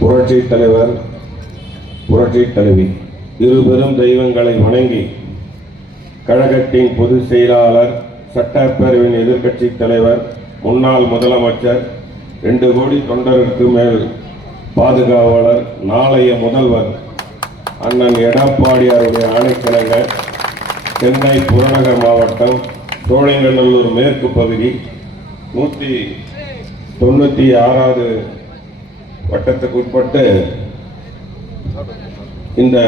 புரட்சி தலைவர் புரட்சி தலைவி இருபெரும் தெய்வங்களை வணங்கி கழகத்தின் பொதுச் செயலாளர் சட்டப்பேரவையின் எதிர்க்கட்சி தலைவர் முன்னாள் முதலமைச்சர் ரெண்டு கோடி தொண்டருக்கு மேல் பாதுகாவலர் நாளைய முதல்வர் அண்ணன் எடப்பாடியாருடைய ஆணைக்கிணங்க சென்னை புறநகர் மாவட்டம் சோழிங்கநல்லூர் மேற்கு பகுதி நூற்றி தொண்ணூற்றி ஆறாவது வட்டத்துக்கு உட்பட்டு இந்த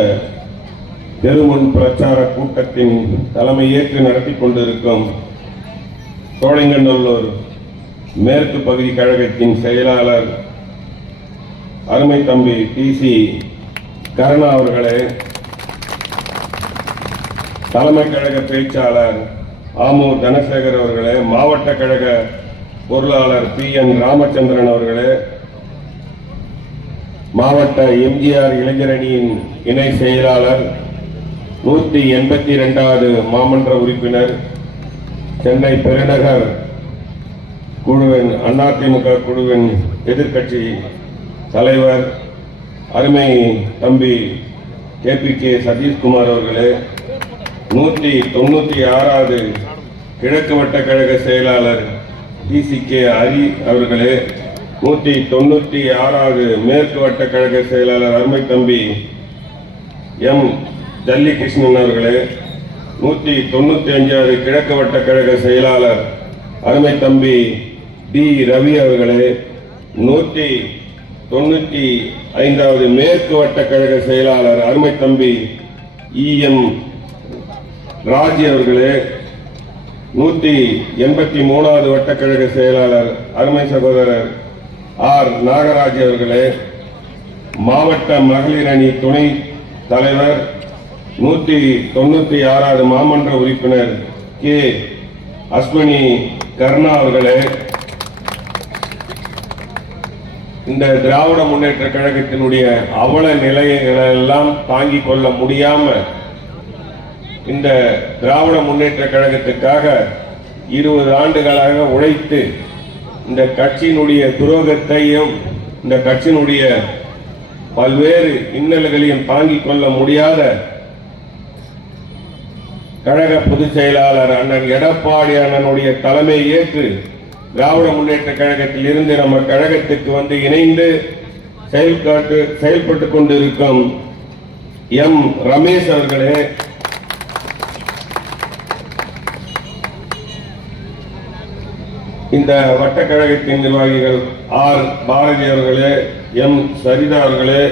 தெருமுன் பிரச்சார கூட்டத்தின் தலைமையேற்று நடத்தி கொண்டிருக்கும் சோழிங்கநல்லூர் மேற்கு பகுதி கழகத்தின் செயலாளர் அருமை தம்பி டி சி கருணா அவர்களே தலைமை கழக பேச்சாளர் ஆமு தனசேகர் அவர்களே மாவட்ட கழக பொருளாளர் பி என் ராமச்சந்திரன் அவர்களே மாவட்ட எம்ஜிஆர் இளைஞரணியின் இணை செயலாளர் நூற்றி எண்பத்தி இரண்டாவது மாமன்ற உறுப்பினர் சென்னை பெருநகர் குழுவின் அதிமுக குழுவின் எதிர்க்கட்சி தலைவர் அருமை தம்பி கே பி கே சதீஷ்குமார் அவர்களே நூற்றி தொண்ணூற்றி ஆறாவது கிழக்கு வட்ட கழக செயலாளர் டிசி கே ஹரி அவர்களே நூற்றி தொண்ணூற்றி ஆறாவது மேற்கு வட்ட கழக செயலாளர் அருமை தம்பி எம் ஜல்லி கிருஷ்ணன் அவர்களே நூற்றி தொண்ணூற்றி அஞ்சாவது கிழக்கு வட்ட கழக செயலாளர் அருமை தம்பி டி. ரவி அவர்களே நூற்றி தொண்ணூற்றி ஐந்தாவது மேற்கு வட்ட கழக செயலாளர் அருமை தம்பி இ. எம். ராஜி அவர்களே நூற்றி எண்பத்தி மூணாவது வட்டக்கழக செயலாளர் அருமை சகோதரர் ஆர். நாகராஜ் அவர்களே மாவட்ட மகளிர் அணி துணை தலைவர் நூற்றி தொண்ணூற்றி ஆறாவது மாமன்ற உறுப்பினர் கே. அஸ்வினி கர்ணா அவர்களே இந்த திராவிட முன்னேற்ற கழகத்தினுடைய அவல நிலையங்களை எல்லாம் கொள்ள முடியாம இந்த திராவிட முன்னேற்ற கழகத்துக்காக இருபது ஆண்டுகளாக உழைத்து இந்த கட்சியினுடைய துரோகத்தையும் இந்த கட்சியினுடைய பல்வேறு இன்னல்களையும் தாங்கிக் கொள்ள முடியாத கழக பொதுச் செயலாளர் அண்ணன் எடப்பாடி அண்ணனுடைய தலைமை ஏற்று திராவிட முன்னேற்ற கழகத்தில் இருந்து நம்ம கழகத்துக்கு வந்து இணைந்து செயல்காட்டு செயல்பட்டு கொண்டிருக்கும் எம் ரமேஷ் அவர்களே. இந்த வட்டக்கழகத்தின் நிர்வாகிகள் ஆர் பாரதி அவர்களே எம் சரிதா அவர்களே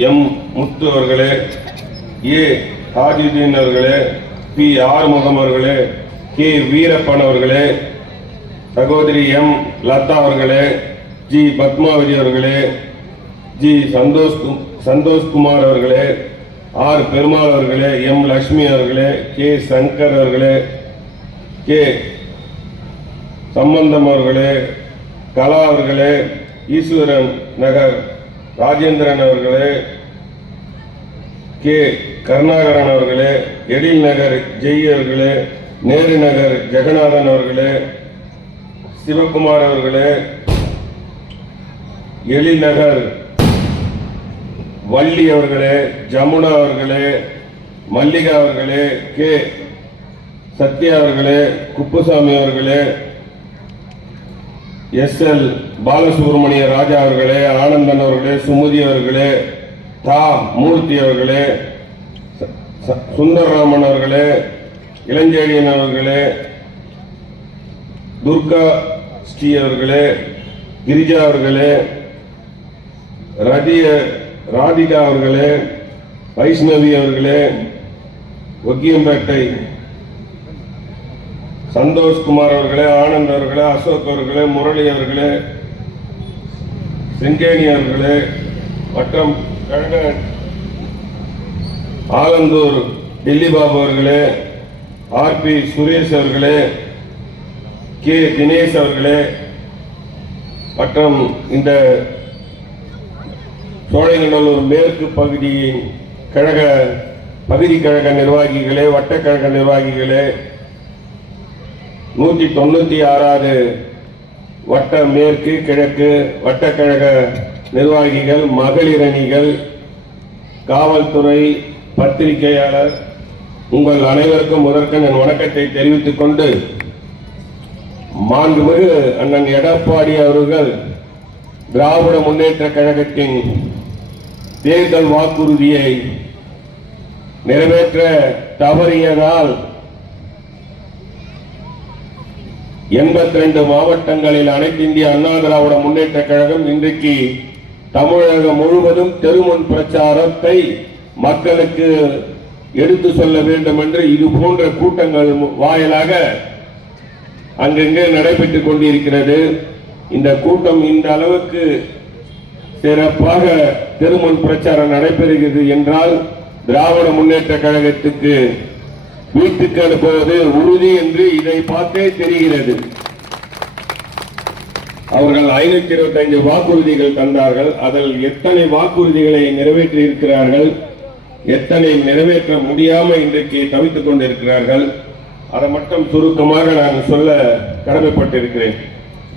எம் முத்து அவர்களே ஏ ஹாஜிதீன் அவர்களே பி ஆறுமுகம் அவர்களே கே வீரப்பன் அவர்களே சகோதரி எம். லதா அவர்களே ஜி. பத்மாவதி அவர்களே ஜி. சந்தோஷ் கு- சந்தோஷ்குமார் அவர்களே ஆர். பெருமாள் அவர்களே எம். லக்ஷ்மி அவர்களே கே. சங்கர் அவர்களே கே. சம்பந்தம் அவர்களே கலா அவர்களே ஈஸ்வரன் நகர் ராஜேந்திரன் அவர்களே கே. கருணாகரன் அவர்களே எழில் நகர் ஜெய் அவர்களே நேரு நகர் ஜெகநாதன் அவர்களே சிவகுமார் அவர்களே எழில் வள்ளி அவர்களே ஜமுனா அவர்களே மல்லிகா அவர்களே கே. சத்யா அவர்களே குப்புசாமி அவர்களே எஸ். எல். பாலசுப்ரமணிய ராஜா அவர்களே ஆனந்தன் அவர்களே சுமதி அவர்களே தா. மூர்த்தி அவர்களே ச- ச- சுந்தரராமன் அவர்களே இளஞ்செழியன் அவர்களே துர்கா ஸ்ரீ அவர்களே கிரிஜா அவர்களே ரதிய ராதிகா அவர்களே வைஷ்ணவி அவர்களே ஒக்கியம்பேட்டை சந்தோஷ்குமார் அவர்களே ஆனந்த் அவர்களே அசோக் அவர்களே முரளி அவர்களே செங்கேணி அவர்களே மற்றும் கழக ஆலந்தூர் டெல்லி பாபு அவர்களே ஆர் பி சுரேஷ் அவர்களே கே. தினேஷ் அவர்களே மற்றும் இந்த சோழைநல்லூர் மேற்கு பகுதியின் கழக பகுதி கழக நிர்வாகிகளே வட்டக்கழக நிர்வாகிகளே நூற்றி தொண்ணூற்றி ஆறாறு வட்ட மேற்கு கிழக்கு வட்டக்கழக நிர்வாகிகள் மகளிர் அணிகள் காவல்துறை பத்திரிகையாளர் உங்கள் அனைவருக்கும் முதற்கன் என் வணக்கத்தை தெரிவித்துக் கொண்டு மாண்புமிகு அண்ணன் எடப்பாடி அவர்கள் திராவிட முன்னேற்ற கழகத்தின் தேர்தல் வாக்குறுதியை நிறைவேற்ற தவறியதால் எண்பத்தி ரெண்டு மாவட்டங்களில் அனைத்து இந்திய அண்ணா திராவிட முன்னேற்ற கழகம் இன்றைக்கு தமிழகம் முழுவதும் தெருமுன் பிரச்சாரத்தை மக்களுக்கு எடுத்து சொல்ல வேண்டும் என்று இது போன்ற கூட்டங்கள் வாயிலாக அங்கங்கே நடைபெற்றுக் கொண்டிருக்கிறது. இந்த கூட்டம் இந்த அளவுக்கு சிறப்பாக திருமண் பிரச்சாரம் நடைபெறுகிறது என்றால் திராவிட முன்னேற்ற கழகத்துக்கு வீட்டுக்கு அனுப்புவது உறுதி என்று இதை பார்த்தே தெரிகிறது. அவர்கள் ஐநூத்தி இருபத்தி ஐந்து வாக்குறுதிகள் தந்தார்கள். அதில் எத்தனை வாக்குறுதிகளை நிறைவேற்றி இருக்கிறார்கள் எத்தனை நிறைவேற்ற முடியாமல் இன்றைக்கு தவித்துக் கொண்டிருக்கிறார்கள்? அதை மட்டும் சுருக்கமாக நான் சொல்ல கடமைப்பட்டிருக்கிறேன்.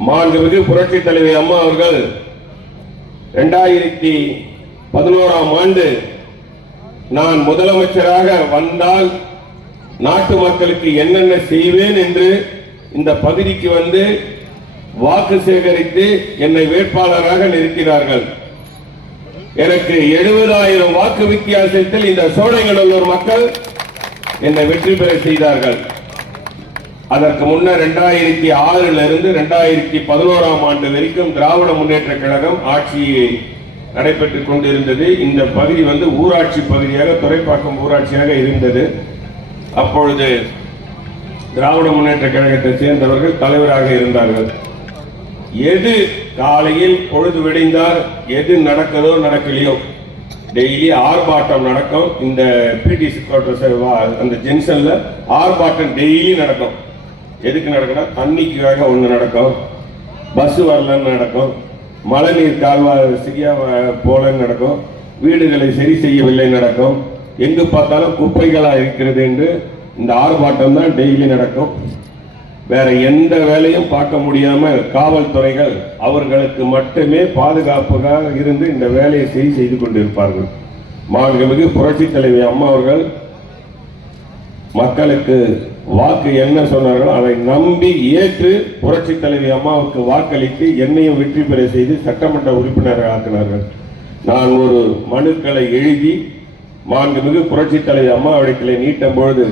மாண்புமிகு புரட்சி தலைவி அம்மா அவர்கள் இரண்டாயிரத்தி பதினோராம் ஆண்டு நான் முதலமைச்சராக வந்தால் நாட்டு மக்களுக்கு என்னென்ன செய்வேன் என்று இந்த பகுதிக்கு வந்து வாக்கு சேகரித்து என்னை வேட்பாளராக நிறுத்தினார்கள். எனக்கு எழுபதாயிரம் வாக்கு வித்தியாசத்தில் இந்த சோழைநல்லூர் மக்கள் என்னை வெற்றி பெற செய்தார்கள். அதற்கு முன்னர் ரெண்டாயிரத்தி ஆறுல இருந்து ரெண்டாயிரத்தி பதினோராம் ஆண்டு வரைக்கும் திராவிட முன்னேற்ற கழகம் ஆட்சியை நடைபெற்றுக் கொண்டிருந்தது. இந்த பகுதி வந்து ஊராட்சி பகுதியாக துறைப்பாக்கம் ஊராட்சியாக இருந்தது. அப்பொழுது திராவிட முன்னேற்ற கழகத்தை சேர்ந்தவர்கள் தலைவராக இருந்தார்கள். எது காலையில் பொழுது விடைந்தால் எது நடக்குதோ நடக்கலையோ டெய்லி ஆர்ப்பாட்டம் நடக்கும். இந்த பிடிசி குவார்டர்ஸ் அந்த ஜென்ஷன்ல ஆர்ப்பாட்டம் டெய்லி நடக்கும். எதுக்கு நடக்கும்னா தண்ணிக்காக ஒன்று நடக்கும். பஸ் வரலன்னு நடக்கும். மழைநீர் கால்வாய் சரியா போலன்னு நடக்கும். வீடுகளை சரி செய்யவில்லை நடக்கும். எங்கு பார்த்தாலும் குப்பைகளாக இருக்கிறது என்று இந்த ஆர்ப்பாட்டம் தான் டெய்லி நடக்கும். வேற எந்த வேலையும் பார்க்க முடியாம காவல்துறைகள் அவர்களுக்கு மட்டுமே பாதுகாப்புக்காக இருந்து இந்த வேலையை சரி செய்து கொண்டிருப்பார்கள். மாண்புமிகு புரட்சி தலைவி அம்மா அவர்கள் மக்களுக்கு வாக்கு என்ன சொன்னார்களோ அதை நம்பி ஏற்று புரட்சி தலைவி அம்மாவுக்கு வாக்களித்து என்னையும் வெற்றி பெற செய்து சட்டமன்ற உறுப்பினராக ஆக்கினார்கள். நான் ஒரு மனுக்களை எழுதி மாண்புமிகு புரட்சி தலைவி அம்மாவிடத்திலே நீட்டும் பொழுது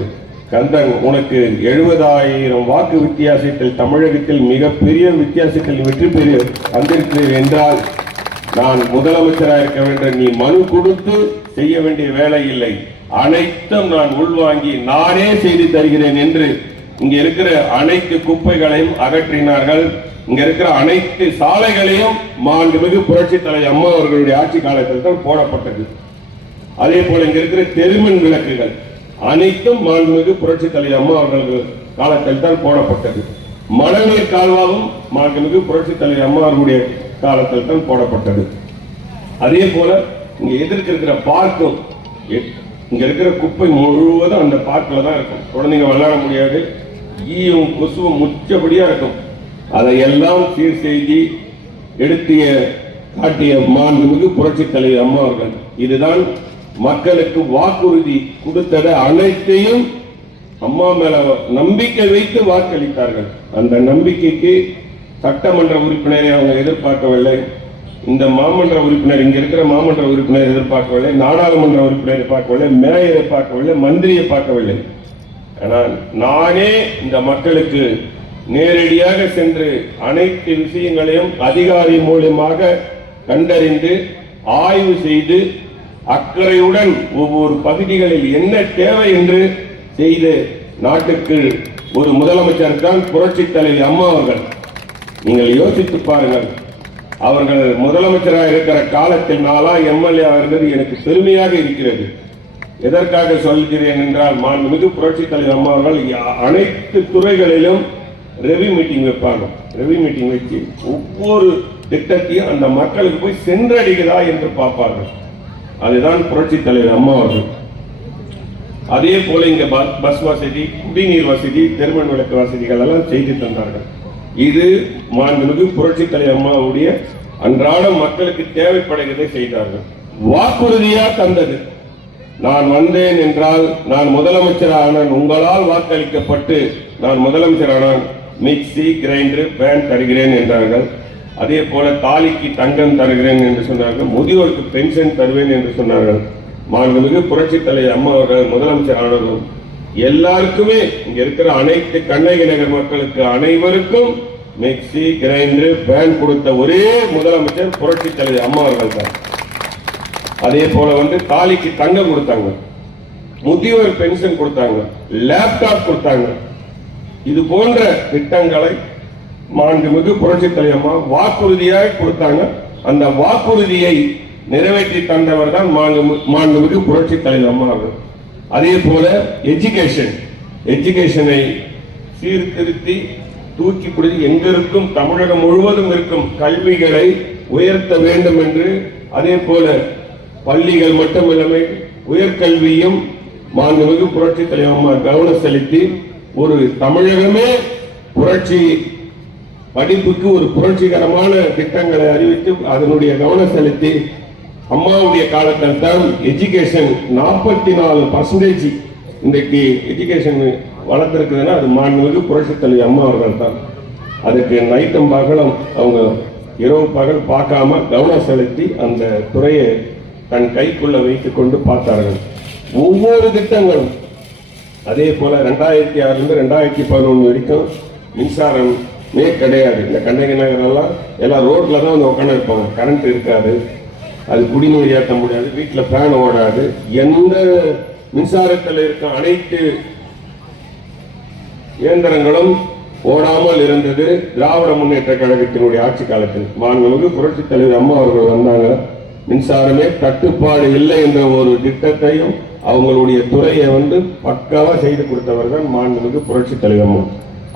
கந்தன் உனக்கு எழுபதாயிரம் வாக்கு வித்தியாசத்தில் தமிழகத்தில் மிகப்பெரிய வித்தியாசத்தில் வெற்றி பெற வந்திருக்கிறேன் என்றால் நான் முதலமைச்சராக இருக்க வேண்டும். நீ மனு கொடுத்து செய்ய வேண்டிய வேலை இல்லை. அனைத்தும் நான் உள்வாங்கி நானே செய்து தருகிறேன் என்று இங்க இருக்கிற அனைத்து குப்பைகளையும் அகற்றினார்கள். இங்க இருக்கிற அனைத்து சாலைகளையும் மாண்புமிகு புரட்சி தலைவர் அம்மா அவர்களுடைய ஆட்சி காலத்தில் தான் போடப்பட்டது. அதே போல இங்க இருக்கிற தெருமின் விளக்குகள் அனைத்தும் மாண்புமிகு புரட்சி தலைவர் அம்மா அவர்கள் காலத்தில் தான் போடப்பட்டது. மழைநீர் கால்வாவும் மாண்புமிகு புரட்சி தலைவர் அம்மா அவர்களுடைய காலத்தில் தான் போடப்பட்டது. அதே போல இங்க எதிர்க்கிற இருக்கிற பார்க்கும் இங்க இருக்கிற குப்பை முழுவதும் அந்த பார்க்கில் தான் இருக்கும். குழந்தைங்க விளையாட முடியாது. ஈயும் கொசுவும் முச்சபடியா இருக்கும். அதை எல்லாம் சீர் செய்து எடுத்திய காட்டிய மாண்புமிகு புரட்சி தலைவர் அம்மா அவர்கள். இதுதான் மக்களுக்கு வாக்குறுதி கொடுத்தத அனைத்தையும் அம்மா மேல நம்பிக்கை வைத்து வாக்களித்தார்கள். அந்த நம்பிக்கைக்கு சட்டமன்ற உறுப்பினரை அவங்க எதிர்பார்க்கவில்லை. இந்த மாமன்ற உறுப்பினர் இங்க இருக்கிற மாமன்ற உறுப்பினர் எதிர்பார்க்கவில்லை நாடாளுமன்ற உறுப்பினர் எதிர்பார்க்கவில்லை மேயரை பார்க்கவில்லை மந்திரியை பார்க்கவில்லை. ஆனால் நானே இந்த மக்களுக்கு நேரடியாக சென்று அனைத்து விஷயங்களையும் அதிகாரி மூலியமாக கண்டறிந்து ஆய்வு செய்து அக்கறையுடன் ஒவ்வொரு பகுதிகளில் என்ன தேவை என்று செய்து நாட்டுக்கு ஒரு முதலமைச்சர் தான் புரட்சி தலைவி அம்மா அவர்கள். நீங்கள் யோசித்து பாருங்கள். அவர்கள் முதலமைச்சராக இருக்கிற காலத்தில் நாளா எம்எல்ஏ இருந்தது எனக்கு பெருமையாக இருக்கிறது. எதற்காக சொல்கிறேன் என்றால் மாண்புமிகு புரட்சி தலைவர் அம்மா அவர்கள் அனைத்து துறைகளிலும் ரெவி மீட்டிங் வைப்பாங்க. ரெவி மீட்டிங் வச்சு ஒவ்வொரு திட்டத்தையும் அந்த மக்களுக்கு போய் சென்றடைகிறதா என்று பார்ப்பார்கள். அதுதான் புரட்சி தலைவர் அம்மா அவர்கள். அதே போல இங்க பஸ் வசதி குடிநீர் வசதி தெருமண் விளக்கு வசதிகள் எல்லாம் செய்து தந்தார்கள். இது மாண்புமிகு புரட்சி தலைவர் அம்மாவுடைய அன்றாட மக்களுக்கு தேவைப்படுகிறதை செய்தார்கள். வாக்குறுதியா தந்தது. நான் வந்தேன் என்றால் நான் முதலமைச்சரான உங்களால் வாக்களிக்கப்பட்டு நான் முதலமைச்சரானான் மிக்சி கிரைண்டர் பேன் தருகிறேன் என்றார்கள். அதே போல தாலிக்கு தங்கம் தருகிறேன் என்று சொன்னார்கள். முதியோருக்கு பென்ஷன் தருவேன் என்று சொன்னார்கள். மாண்புமிகு புரட்சி தலைவர் அம்மா அவர்கள் முதலமைச்சர் ஆனதும் எல்லாருக்குமே இங்க இருக்கிற அனைத்து கண்ணகி நகர் மக்களுக்கு அனைவருக்கும் மிக்ஸி கிரைண்டர் பேன் கொடுத்த ஒரே முதலமைச்சர் புரட்சி தலைவர் அம்மா அவர்கள் தான். அதே போல வந்து தாலிக்கு தங்கம் கொடுத்தாங்க. முதியோர் பென்ஷன் கொடுத்தாங்க. லேப்டாப் கொடுத்தாங்க. இது போன்ற திட்டங்களை மாண்புமிகு புரட்சி தலைவம்மா வாக்குறுதியாக கொடுத்தாங்க. அந்த வாக்குறுதியை நிறைவேற்றி தந்தவர் தான் மாண்புமிகு புரட்சி தலைவர் அம்மா அவர்கள். அதே போல எஜுகேஷன் எஜுகேஷனை சீர்திருத்தி தூக்கி பிடித்து எங்கிருக்கும் தமிழகம் முழுவதும் இருக்கும் கல்விகளை உயர்த்த வேண்டும் என்று அதே போல பள்ளிகள் மட்டுமில்லாமல் உயர்கல்வியும் மாண்புமிகு புரட்சி தலைவர் கவனம் செலுத்தி ஒரு தமிழகமே புரட்சி படிப்புக்கு ஒரு புரட்சிகரமான திட்டங்களை அறிவித்து அதனுடைய கவனம் செலுத்தி அம்மாவுடைய காலத்தில் தான் எஜுகேஷன் நாற்பத்தி நாலு பர்சன்டேஜ் இன்றைக்கு எஜுகேஷன் வளர்ந்துருக்குதுன்னா அது மாண்புமிகு புரட்சி அம்மா அவர்கள் தான் அதுக்கு நைட்டும் பகலும் அவங்க இரவு பகல் பார்க்காம கவனம் செலுத்தி அந்த துறையை தன் கைக்குள்ள வைத்து கொண்டு பார்த்தார்கள். ஒவ்வொரு திட்டங்களும் அதே போல ரெண்டாயிரத்தி ஆறுலேருந்து ரெண்டாயிரத்தி பதினொன்று வரைக்கும் மின்சாரமே கிடையாது. இந்த கண்ணகி நகரெல்லாம் எல்லாம் எல்லாம் ரோட்ல தான் வந்து உட்காந்து இருப்பாங்க கரண்ட் இருக்காது. அது குடிநீர் ஏற்ற முடியாது வீட்டில் ஃபேன் ஓடாது. எந்த மின்சாரத்தில் இருக்க அனைத்து இயந்திரங்களும் ஓடாமல் இருந்தது. திராவிட முன்னேற்ற கழகத்தினுடைய ஆட்சி காலத்தில். மாண்புமிகு புரட்சி தலைவர் அம்மா அவர்கள் வந்தாங்க. மின்சாரமே தட்டுப்பாடு இல்லை என்ற ஒரு திட்டத்தையும் அவங்களுடைய துறையை வந்து பக்காவாக செய்து கொடுத்தவர்கள் மாண்புமிகு புரட்சி தலைவர் அம்மா.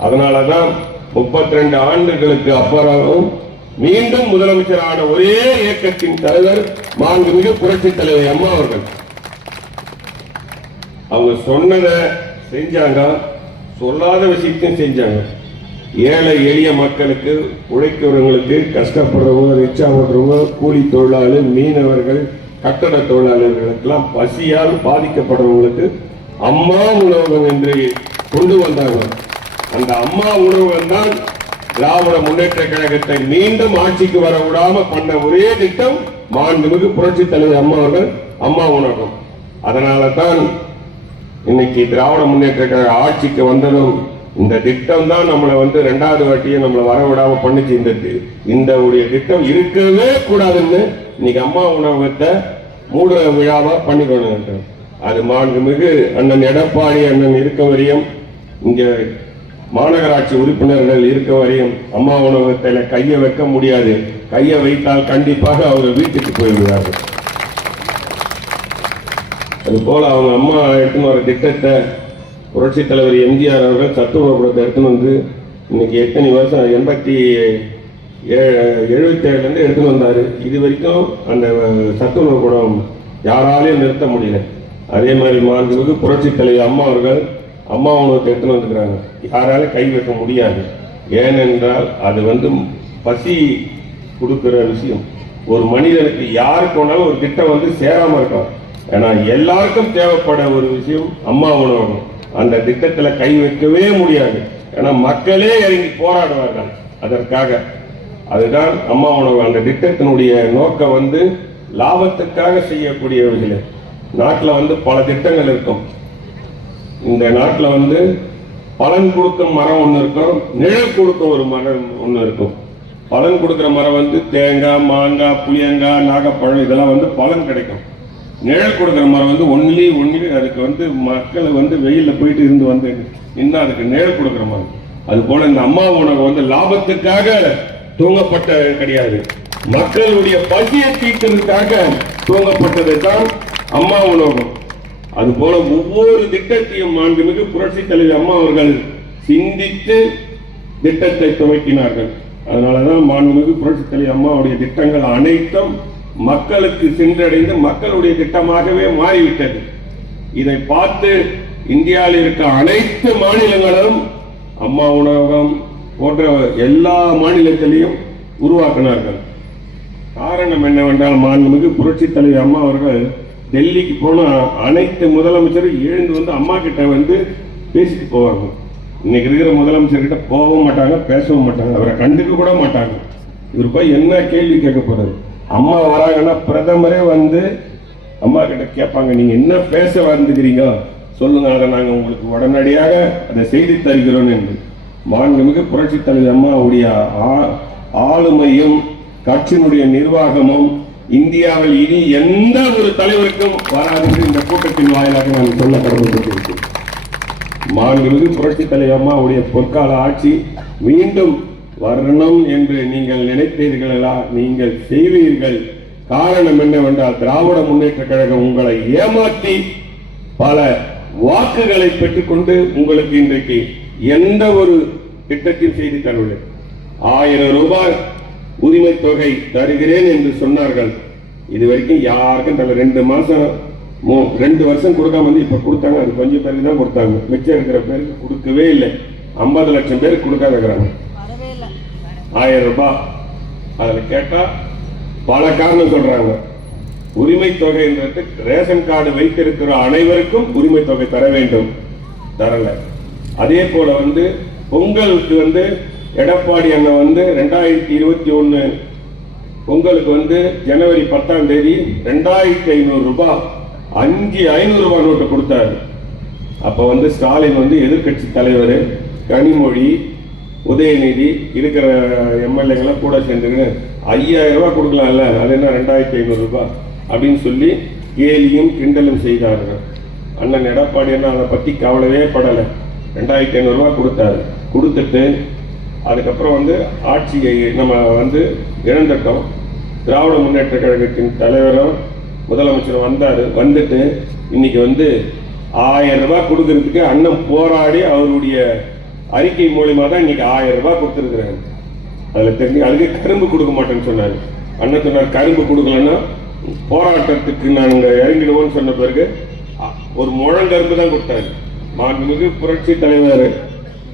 அதனாலதான் முப்பத்தி ரெண்டு ஆண்டுகளுக்கு அப்புறமும் மீண்டும் முதலமைச்சரான ஒரே இயக்கத்தின் தலைவர் மாண்புமிகு புரட்சி தலைவர் அம்மா அவர்கள். அவங்க சொன்னதை செஞ்சாங்க. சொல்லாத விஷயத்தையும் செஞ்சாங்க. ஏழை எளிய மக்களுக்கு உழைக்கிறவங்களுக்கு கஷ்டப்படுறவங்க ரிச்சா ஓட்டுறவங்க கூலி தொழிலாளர் மீனவர்கள் கட்டட தொழிலாளர்களுக்கெல்லாம் பசியால் பாதிக்கப்படுறவங்களுக்கு அம்மா உணவகம் என்று கொண்டு வந்தாங்க. அந்த அம்மா உணவகம் தான் திராவிட முன்னேற்ற கழகத்தை மீண்டும் ஆட்சிக்கு வர விடாம பண்ண ஒரே திட்டம் மாண்புமிகு புரட்சி தலைவர் அம்மா அவர்கள் அம்மா உணவகம் அதனால தான் இன்னைக்கு திராவிட முன்னேற்ற கழக ஆட்சிக்கு வந்ததும் இந்த திட்டம் தான் நம்மளை வந்து ரெண்டாவது வாட்டியும் நம்மளை வர விடாம பண்ணுச்சு. இந்த இந்த உடைய திட்டம் இருக்கவே கூடாதுன்னு இன்னைக்கு அம்மா உணவகத்தை மூடுற விழாவா பண்ணிக்கணும் அது மாண்புமிகு அண்ணன் எடப்பாடி அண்ணன் இருக்க வரையும் இங்க மாநகராட்சி உறுப்பினர்கள் இருக்க வரையும் அம்மா உணவகத்தில் கையை வைக்க முடியாது. கையை வைத்தால் கண்டிப்பாக அவங்க வீட்டுக்கு போய்விடுவார்கள். அதுபோல் அவங்க அம்மா எடுத்துன்னு வர திட்டத்தை புரட்சி தலைவர் எம்ஜிஆர் அவர்கள் சத்துணவுக்கூடத்தை எடுத்துன்னு வந்து இன்னைக்கு எத்தனை வருஷம் எண்பத்தி எழுபத்தி ஏழுலேருந்து எடுத்துன்னு வந்தார். இது வரைக்கும் அந்த சத்துணவு குடம் யாராலையும் நிறுத்த முடியல. அதே மாதிரி மாண்புமிகு புரட்சி தலைவர் அம்மா அவர்கள் அம்மா உணவத்தை எடுத்துன்னு வந்துக்கிறாங்க. யாராலும் கை வைக்க முடியாது. ஏனென்றால் அது வந்து பசி கொடுக்குற விஷயம். ஒரு மனிதனுக்கு யாருக்கு வேணாலும் ஒரு திட்டம் வந்து சேராமல் இருக்கும் ஏன்னா எல்லாருக்கும் தேவைப்பட ஒரு விஷயம் அம்மா உணவகம் அந்த திட்டத்தில் கை வைக்கவே முடியாது. ஏன்னா மக்களே இறங்கி போராடுவார்கள். அதற்காக அதுதான் அம்மா உணவு அந்த திட்டத்தினுடைய நோக்கம் வந்து லாபத்துக்காக செய்யக்கூடியவர்களே. நாட்டில் வந்து பல திட்டங்கள் இருக்கும். இந்த நாட்டில் வந்து பலன் கொடுத்த மரம் ஒன்று இருக்கும் நிழல் கொடுத்த ஒரு மரம் ஒன்று இருக்கும். பலன் கொடுக்குற மரம் வந்து தேங்காய் மாங்காய் புளியங்காய் நாகப்பழம் இதெல்லாம் வந்து பலன் கிடைக்கும். நிழல் கொடுக்குற மரம் வந்து ஒன்லி ஒன்லி அதுக்கு வந்து மக்கள் வந்து வெயிலில் போயிட்டு இருந்து வந்து இன்னும் அதுக்கு நிழல் கொடுக்குற மரம். அது போல இந்த அம்மா உணவு வந்து லாபத்துக்காக தூங்கப்பட்ட கிடையாது. மக்களுடைய பசியை தீர்க்கிறதுக்காக தூங்கப்பட்டது தான் அம்மா உணவகம் அது போல ஒவ்வொரு திட்டத்தையும் மாண்புமிகு புரட்சி தலைவி அம்மா அவர்கள் சிந்தித்து திட்டத்தை துவக்கினார்கள். அதனாலதான் மாண்புமிகு புரட்சி தலைவி அம்மாவுடைய திட்டங்கள் அனைத்தும் மக்களுக்கு சென்றடைந்து மக்களுடைய திட்டமாகவே மாறிவிட்டது. இதை பார்த்து இந்தியாவில் இருக்க அனைத்து மாநிலங்களும் அம்மா உணவகம் போன்ற எல்லா மாநிலத்திலையும் உருவாக்கினார்கள். காரணம் என்னவென்றால் மாண்புமிகு புரட்சி தலைவி அம்மா அவர்கள் டெல்லிக்கு போனால் அனைத்து முதலமைச்சரும் எழுந்து வந்து அம்மா கிட்ட வந்து பேசிட்டு போவாங்க. இன்னைக்கு இருக்கிற முதலமைச்சர்கிட்ட போகவும் மாட்டாங்க பேசவும் மாட்டாங்க அவரை கண்டுக்க கூட மாட்டாங்க. இவர் போய் என்ன கேள்வி கேட்க போறாரு? அம்மா வராங்கன்னா பிரதமரே வந்து அம்மா கிட்ட கேட்பாங்க நீங்க என்ன பேச வந்துக்கிறீங்க சொல்லுங்க அதை நாங்கள் உங்களுக்கு உடனடியாக அதை செய்தி தருகிறோம் என்று. மாண்புமிகு புரட்சித் தலைவர் அம்மாவுடைய ஆ- ஆளுமையும் கட்சியினுடைய நிர்வாகமும் இந்தியாவில் இனி எந்த ஒரு தலைவருக்கும் வராது என்று இந்த கூட்டத்தின் வாயிலாக நான் சொல்ல கடமைப்பட்டிருக்கிறேன் மாண்புமிகு புரட்சி தலைவம்மா உடைய பொற்கால ஆட்சி மீண்டும் வரணும் என்று நீங்கள் நினைத்தீர்களா? நீங்கள் செய்வீர்கள். காரணம் என்னவென்றால் திராவிட முன்னேற்ற கழகம் உங்களை ஏமாற்றி பல வாக்குகளை பெற்றுக்கொண்டு உங்களுக்கு இன்றைக்கு எந்த ஒரு திட்டத்தையும் செய்து தரவில்லை. ஆயிரம் ரூபாய் உரிமை தொகை தருகிறேன் என்று சொன்னார்கள். இது வரைக்கும் யாருக்கும் தரல. ரெண்டு மாசம் மூ- ரெண்டு வருஷம் கொடுக்காம வந்து இப்ப கொடுத்தாங்க. அது கொஞ்சம் பேருக்கு தான் கொடுத்தாங்க. மிச்சம் இருக்கிற பேருக்கு கொடுக்கவே இல்லை. ஐம்பது லட்சம் பேருக்கு கொடுக்காம இருக்கிறாங்க. ஆயிரம் ரூபாய். அதுல கேட்டா பல காரணம் சொல்றாங்க. உரிமை தொகைன்றது ரேஷன் கார்டு வைத்திருக்கிற அனைவருக்கும் உரிமை தொகை தர வேண்டும். தரல. அதே போல வந்து பொங்கலுக்கு வந்து எடப்பாடி அண்ணன் வந்து ரெண்டாயிரத்தி இருபத்தி ஒன்று பொங்கலுக்கு வந்து ஜனவரி பத்தாம் தேதி ரெண்டாயிரத்தி ஐநூறு ரூபாய் அஞ்சு ஐநூறு ரூபாய் நோட்டு கொடுத்தாரு. அப்போ வந்து ஸ்டாலின் வந்து எதிர்க்கட்சி தலைவர் கனிமொழி உதயநிதி இருக்கிற எம்எல்ஏங்களை கூட சேர்ந்துக்கின்னு ஐயாயிரம் ரூபாய் கொடுக்கலாம்ல அது என்ன ரெண்டாயிரத்தி ஐநூறு ரூபாய் அப்படின்னு சொல்லி கேலியும் கிண்டலும் செய்தார்கள் அண்ணன் எடப்பாடி என்ன அதை பற்றி கவலையே படலை. ரெண்டாயிரத்தி ஐநூறுரூவா கொடுத்தாரு. கொடுத்துட்டு அதுக்கப்புறம் வந்து ஆட்சியை நம்ம வந்து இழந்துட்டோம். திராவிட முன்னேற்ற கழகத்தின் தலைவரும் முதலமைச்சர் வந்தார் வந்துட்டு இன்னைக்கு வந்து ஆயிரம் ரூபாய் கொடுக்கறதுக்கு அண்ணன் போராடி அவருடைய அறிக்கை மூலியமாக தான் இன்னைக்கு ஆயிரம் ரூபாய் கொடுத்துருக்குறாரு. அதில் தெரிஞ்சு அதுக்கு கரும்பு கொடுக்க மாட்டேன்னு சொன்னார். அண்ணன் சொன்னார் கரும்பு கொடுக்கலன்னா போராட்டத்துக்கு நாங்கள் இறங்கிடுவோம்னு சொன்ன பிறகு ஒரு முழங்கரும்பு தான் கொடுத்தாரு. மாண்புமிகு புரட்சி தலைவர்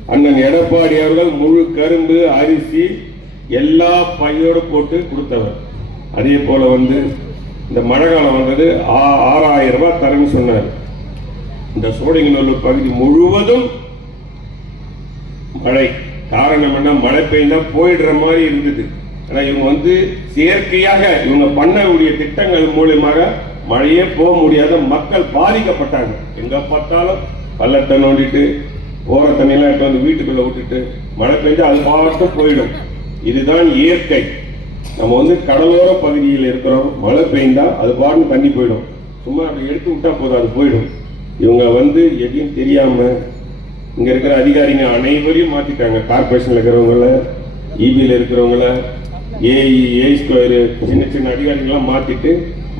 அண்ணன் எடப்பாடி அவர்கள் முழு கரும்பு அரிசி எல்லா பையோடு போட்டு கொடுத்தவர். அதே போல வந்து இந்த மழை காலம் வந்தது ஆ- ஆறாயிரம் ரூபாய் தரேன்னு சொன்னார். இந்த சோழிங்கநல்லூர் பகுதி முழுவதும் மழை. காரணம் என்ன? மழை பெய்ந்தா போயிடுற மாதிரி இருந்தது. ஆனா இவங்க வந்து செயற்கையாக இவங்க பண்ணக்கூடிய திட்டங்கள் மூலியமாக மழையே போக முடியாத மக்கள் பாதிக்கப்பட்டாங்க. எங்க பார்த்தாலும் பள்ளத்தை நோண்டிட்டு ஓர தண்ணியெல்லாம் எடுத்து வந்து வீட்டுக்குள்ள விட்டுட்டு மழை பெஞ்சு அது பாட்டு போயிடும். இதுதான் இயற்கை. நம்ம வந்து கடலோர பகுதியில் இருக்கிறோம். மழை பெய்ந்தா அது பாட்டு தண்ணி போயிடும். சும்மா அப்படி எடுத்து விட்டா போதும் அது போயிடும். இவங்க வந்து எதையும் தெரியாம இங்க இருக்கிற அதிகாரிங்க அனைவரையும் மாத்திட்டாங்க. கார்பரேஷன்ல இருக்கிறவங்கள இபியில் இருக்கிறவங்கள ஏஇ ஏ ஸ்கொயர் சின்ன சின்ன அதிகாரிகள்லாம் மாத்திட்டு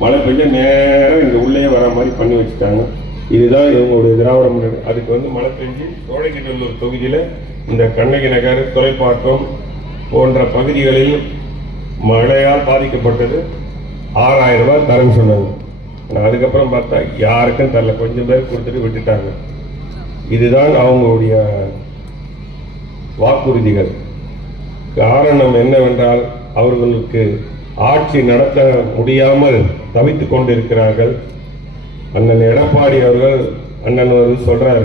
மழை பெஞ்சா நேராக இங்க உள்ளே வர மாதிரி பண்ணி வச்சுட்டாங்க. இதுதான் இவங்களுடைய திராவிட முன்னேற்ற அதுக்கு வந்து மழை பெஞ்சு சோழகிநல்லூர் தொகுதியில் இந்த கண்ணகி நகர் துறைப்பாக்கம் போன்ற பகுதிகளில் மழையால் பாதிக்கப்பட்டது. ஆறாயிரம் ரூபாய் தரேன்னு சொன்னாங்க. ஆனால் அதுக்கப்புறம் பார்த்தா யாருக்கும் தரல. கொஞ்சம் பேர் கொடுத்துட்டு விட்டுட்டாங்க. இதுதான் அவங்களுடைய வாக்குறுதிகள். காரணம் என்னவென்றால் அவர்களுக்கு ஆட்சி நடத்த முடியாமல் தவித்துக் கொண்டிருக்கிறார்கள். அண்ணன் எடப்பாடி அவர்கள் அண்ணன் வந்து சொல்கிறார்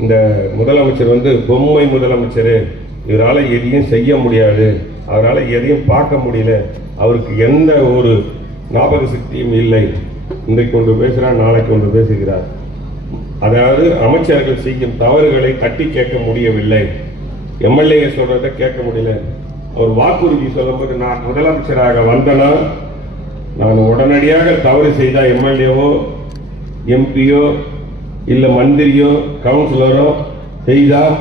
இந்த முதலமைச்சர் வந்து பொம்மை முதலமைச்சர். இவரால் எதையும் செய்ய முடியாது. அவரால் எதையும் பார்க்க முடியல. அவருக்கு எந்த ஒரு ஞாபக சக்தியும் இல்லை. இன்றைக்கு ஒன்று பேசுகிறார் நாளைக்கு ஒன்று பேசுகிறார். அதாவது அமைச்சர்கள் செய்யும் தவறுகளை தட்டி கேட்க முடியவில்லை. எம்எல்ஏ சொல்கிறத கேட்க முடியல. அவர் வாக்குறுதி சொல்லும்போது நான் முதலமைச்சராக வந்தனா நான் உடனடியாக தவறு செய்தால் எம்எல்ஏவோ எம்பியோ இல்லை மந்திரியோ கவுன்சிலரோ செய்தால்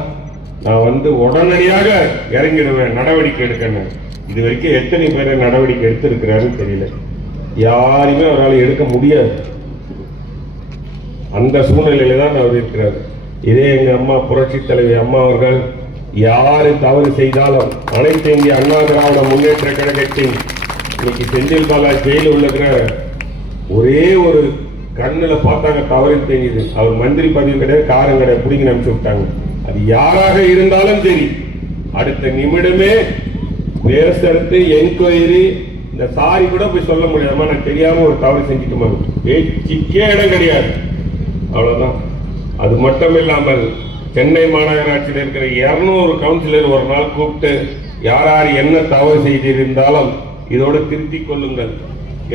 நான் வந்து உடனடியாக இறங்கிடுவேன் நடவடிக்கை எடுக்கணும் இது வரைக்கும் எத்தனை பேரை நடவடிக்கை எடுத்திருக்கிறாருன்னு தெரியல. யாரையுமே அவரால் எடுக்க முடியாது. அந்த சூழ்நிலையில தான் அவர் இருக்கிறார். இதே எங்கள் அம்மா புரட்சி தலைவி அம்மா அவர்கள் யாரு தவறு செய்தாலும் அனைத்து இந்திய அண்ணா திராவிட முன்னேற்ற கழகத்தின் இன்னைக்கு செந்தில் பாலாஜி ஜெயிலில் உள்ளதுற ஒரே ஒரு கண்ணில் பார்த்தாங்க தவறு தெரியுது அவர் மந்திரி பதவி கிடையாது காரம் கிடையாது பிடிங்கி அனுப்பிச்சு விட்டாங்க. அது யாராக இருந்தாலும் சரி அடுத்த நிமிடமே பேசுறது என்கொயரி இந்த சாரி கூட போய் சொல்ல முடியாதமா நான் தெரியாம ஒரு தவறு செஞ்சுட்டுமா பேச்சுக்கே இடம் கிடையாது. அவ்வளவுதான். அது மட்டும் இல்லாமல் சென்னை மாநகராட்சியில் இருக்கிற இரநூறு கவுன்சிலர் ஒரு நாள் கூப்பிட்டு யார் யார் என்ன தவறு செய்திருந்தாலும் இதோடு திருத்திக் கொள்ளுங்கள்.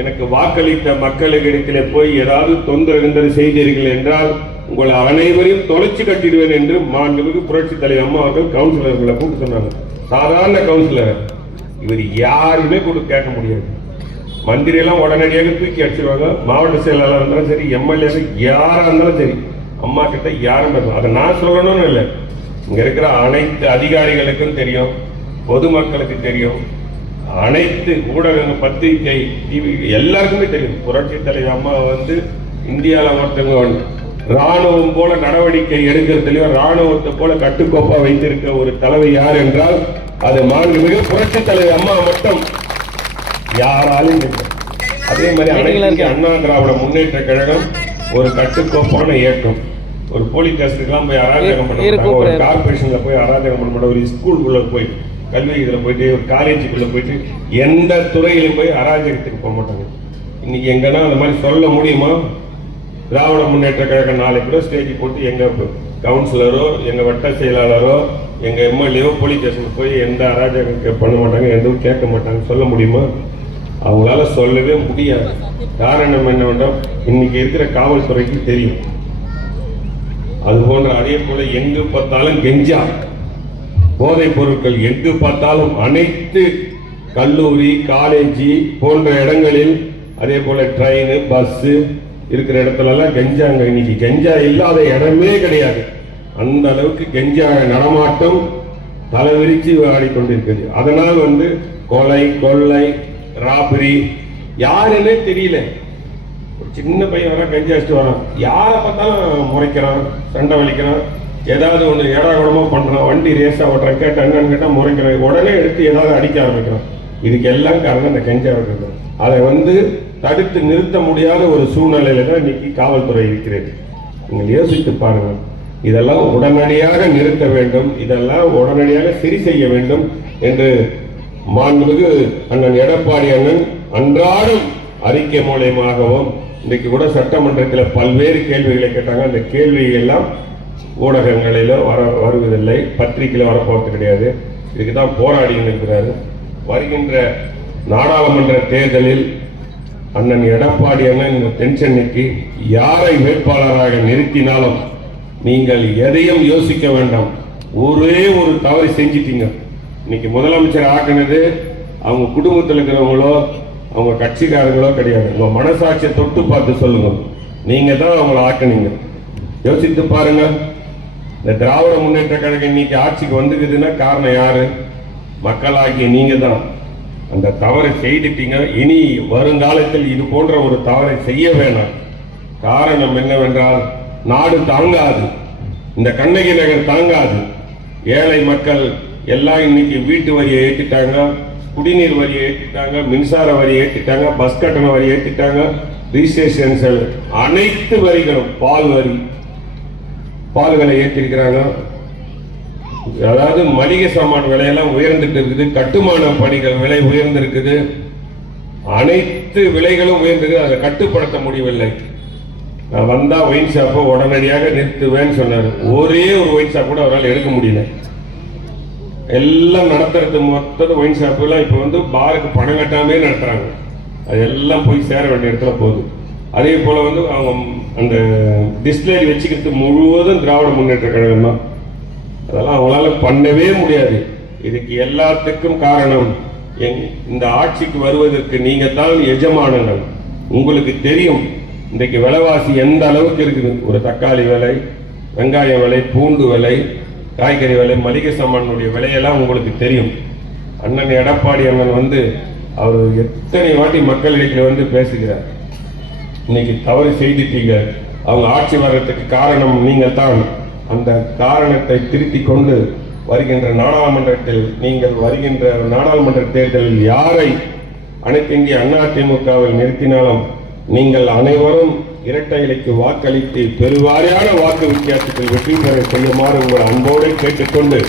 எனக்கு வாக்களித்த மக்களிடத்திலே போய் ஏதாவது தொந்தரவு செய்தீர்கள் என்றால் உங்களை அனைவரையும் தொலைச்சு கட்டிடுவேன் என்று மாண்புமிகு புரட்சி தலைவர் அம்மா அவர்கள் கவுன்சிலர்களை கூப்பிட்டு சொன்னாங்க. சாதாரண கவுன்சிலர் இவர் யாருமே கூட கேட்க முடியாது. மந்திரி எல்லாம் உடனடியாக தூக்கி அடிச்சிருவாங்க. மாவட்ட செயலாளர் இருந்தாலும் சரி எம்எல்ஏ யாரா இருந்தாலும் சரி அம்மா கிட்ட யாரும் அதை நான் சொல்லணும்னு இல்லை. இங்க இருக்கிற அனைத்து அதிகாரிகளுக்கும் தெரியும் பொதுமக்களுக்கு தெரியும். அனைத்து ஊடகங்கள் பத்திரிகை டிவி எல்லாருக்குமே தெரியும். புரட்சி தலைவர் அம்மா வந்து இந்தியாவில் ஒருத்தவங்க ராணுவம் போல நடவடிக்கை எடுக்கிறதுலயும் ராணுவத்தை போல கட்டுக்கோப்பா வைத்திருக்க ஒரு தலைவர் யார் என்றால் அது மாண்புமிகு புரட்சி தலைவர் அம்மா மட்டும். யாராலும். அதே மாதிரி அனைத்து அண்ணா திராவிட முன்னேற்ற கழகம் ஒரு கட்டுக்கோப்பான இயக்கம் ஒரு போலீஸ் ஸ்டேஷனுக்குலாம் போய் அராஜகம் பண்ண மாட்டாங்க. ஒரு கார்பரேஷன்ல போய் அராஜகம் பண்ண மாட்டாங்க. ஒரு ஸ்கூலுக்குள்ள போய் கல்வி இதில் போயிட்டு ஒரு காலேஜுக்குள்ளே போயிட்டு எந்த துறையிலும் போய் அராஜகத்துக்கு போக மாட்டாங்க. இன்னைக்கு எங்கன்னா அந்த மாதிரி சொல்ல முடியுமா? திராவிட முன்னேற்ற கழகம் நாளைக்கு கூட ஸ்டேஜ் போட்டு எங்கள் கவுன்சிலரோ எங்கள் வட்ட செயலாளரோ எங்கள் எம்எல்ஏவோ போலீஸ் ஸ்டேஷனுக்கு போய் எந்த அராஜகம் பண்ண மாட்டாங்க எதுவும் கேட்க மாட்டாங்க சொல்ல முடியுமா? அவங்களால சொல்லவே முடியாது. காரணம் என்னவென்றால் இன்னைக்கு இருக்கிற காவல்துறைக்கு தெரியும். அது போன்ற அதே போல எங்கு பார்த்தாலும் கெஞ்சா. போதைப் பொருட்கள் எங்கு பார்த்தாலும் அனைத்து கல்லூரி காலேஜி போன்ற இடங்களில் அதே போல ட்ரெயின் பஸ்ஸு இருக்கிற இடத்துலலாம் கெஞ்சாங்க. இன்னைக்கு கெஞ்சா இல்லாத இடமே கிடையாது. அந்த அளவுக்கு கெஞ்சா நடமாட்டம் தலைவிரிச்சு ஆடிக்கொண்டிருக்குது. அதனால் வந்து கொலை கொள்ளை ராபரி யாருன்னே தெரியல. ஒரு சின்ன பையன் வரான் கஞ்சி அடிச்சுட்டு வரான் யாரை பார்த்தாலும் முறைக்கிறான் சண்டை வலிக்கிறான். ஏதாவது ஒன்று ஏடா குடமாக பண்ணுறான் வண்டி ரேஸாக ஓட்டுறான் கேட்டா என்னன்னு கேட்டா முறைக்கிறான் உடனே எடுத்து ஏதாவது அடிக்க ஆரம்பிக்கிறான். இதுக்கு எல்லாம் காரணம் இந்த கெஞ்சா இருக்குது அதை வந்து தடுத்து நிறுத்த முடியாத ஒரு சூழ்நிலையில தான் இன்னைக்கு காவல்துறை இருக்கிறது. நீங்கள் யோசித்து பாருங்கள். இதெல்லாம் உடனடியாக நிறுத்த வேண்டும். இதெல்லாம் உடனடியாக சரி செய்ய வேண்டும் என்று மாண்புமிகு அண்ணன் எடப்பாடி அண்ணன் அன்றாடம் அறிக்கை மூலயமாகவும் இன்றைக்கு கூட சட்டமன்றத்தில் பல்வேறு கேள்விகளை கேட்டாங்க. அந்த கேள்விகள் எல்லாம் ஊடகங்களிலோ வர வருவதில்லை. பத்திரிகையில் வரப்போறது கிடையாது. இதுக்கு தான் போராடி இருக்கிறாரு வருகின்ற நாடாளுமன்ற தேர்தலில் அண்ணன் எடப்பாடி அண்ணன் இந்த தென்சென்னைக்கு யாரை வேட்பாளராக நிறுத்தினாலும் நீங்கள் எதையும் யோசிக்க வேண்டாம். ஒரே ஒரு தவறு செஞ்சிட்டீங்க. இன்னைக்கு முதலமைச்சர் ஆக்குனது அவங்க குடும்பத்தில் இருக்கிறவங்களோ அவங்க கட்சிக்காரங்களோ கிடையாது. உங்க மனசாட்சியை தொட்டு பார்த்து சொல்லுங்க. நீங்க தான் அவங்கள ஆக்குனீங்க. யோசித்து பாருங்க. இந்த திராவிட முன்னேற்ற கழகம் இன்னைக்கு ஆட்சிக்கு வந்துக்குதுன்னா காரணம் யாரு? மக்களாகிய நீங்க தான். அந்த தவறை செய்துட்டீங்க. இனி வருங்காலத்தில் இது போன்ற ஒரு தவறை செய்ய வேணாம். காரணம் என்னவென்றால் நாடு தாங்காது. இந்த கண்ணகி நகர் தாங்காது. ஏழை மக்கள் எல்லாம் இன்னைக்கு வீட்டு வரியை ஏற்றிட்டாங்க குடிநீர் வரியை ஏற்றிட்டாங்க மின்சார வரி ஏற்றிட்டாங்க பஸ் கட்டண வரி ஏற்றிட்டாங்க ரிஜிஸ்ட்ரேஷன் செல் அனைத்து வரிகளும் பால் வரி பால் விலை ஏற்றிருக்கிறாங்க. அதாவது மளிகை சாமான் விலையெல்லாம் உயர்ந்துட்டு இருக்குது. கட்டுமான பணிகள் விலை உயர்ந்திருக்குது. அனைத்து விலைகளும் உயர்ந்திருக்கு. அதை கட்டுப்படுத்த முடியவில்லை. நான் வந்தா ஒயின் ஷாப்பை உடனடியாக நிறுத்துவேன்னு சொன்னார். ஒரே ஒரு ஒயின் ஷாப் கூட அவரால் எடுக்க முடியல. எல்லாம் நடத்துறது மொத்தது ஒயின் ஷாப்புலாம் இப்போ வந்து பாருக்கு பணம் கட்டாமே நடத்துறாங்க. அது எல்லாம் போய் சேர வேண்டிய இடத்துல போகுது. அதே போல வந்து அவங்க அந்த டிஸ்பிளேல வச்சுக்கிறது முழுவதும் திராவிட முன்னேற்ற கழகம் தான் அதெல்லாம் அவங்களால பண்ணவே முடியாது. இதுக்கு எல்லாத்துக்கும் காரணம் எங்- இந்த ஆட்சிக்கு வருவதற்கு நீங்க தான் எஜமானங்கள். உங்களுக்கு தெரியும் இன்றைக்கு விலைவாசி எந்த அளவுக்கு இருக்குது? ஒரு தக்காளி விலை வெங்காய விலை பூண்டு விலை காய்கறி விலை மளிகை சாமானுடைய விலையெல்லாம் உங்களுக்கு தெரியும். அண்ணன் எடப்பாடி அண்ணன் வந்து அவர் எத்தனை வாட்டி மக்களிடத்தில் வந்து பேசுகிறார். இன்னைக்கு தவறு செய்துட்டீங்க. அவங்க ஆட்சி வர்றதுக்கு காரணம் நீங்கள் தான். அந்த காரணத்தை திருத்தி கொண்டு வருகின்ற நாடாளுமன்றத்தில் நீங்கள் வருகின்ற நாடாளுமன்ற தேர்தலில் யாரை அனைத்து இந்திய திமுகவில் நிறுத்தினாலும் நீங்கள் அனைவரும் இரட்டை இலைக்கு வாக்களித்து பெருவாரியான வாக்கு வித்தியாசத்தில் வெற்றி பெற செய்யுமாறு உங்கள் அன்போடு கேட்டுக்கொண்டு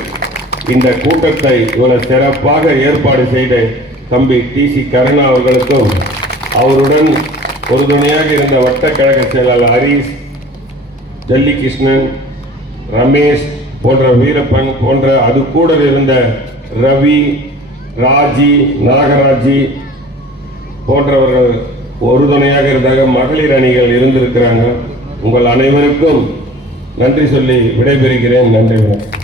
இந்த கூட்டத்தை இவ்வளவு சிறப்பாக ஏற்பாடு செய்த தம்பி டி சி கருணா அவர்களுக்கும் அவருடன் உறுதுணையாக இருந்த வட்டக்கழக செயலாளர் ஹரீஷ் ஜல்லிகிருஷ்ணன் ரமேஷ் போன்ற வீரப்பன் போன்ற அது கூட இருந்த ரவி ராஜி நாகராஜி போன்றவர்கள் உறுதுணையாக இருந்தாங்க மகளிர் அணிகள் இருந்திருக்கிறாங்க. உங்கள் அனைவருக்கும் நன்றி சொல்லி விடைபெறுகிறேன். நன்றி வணக்கம்.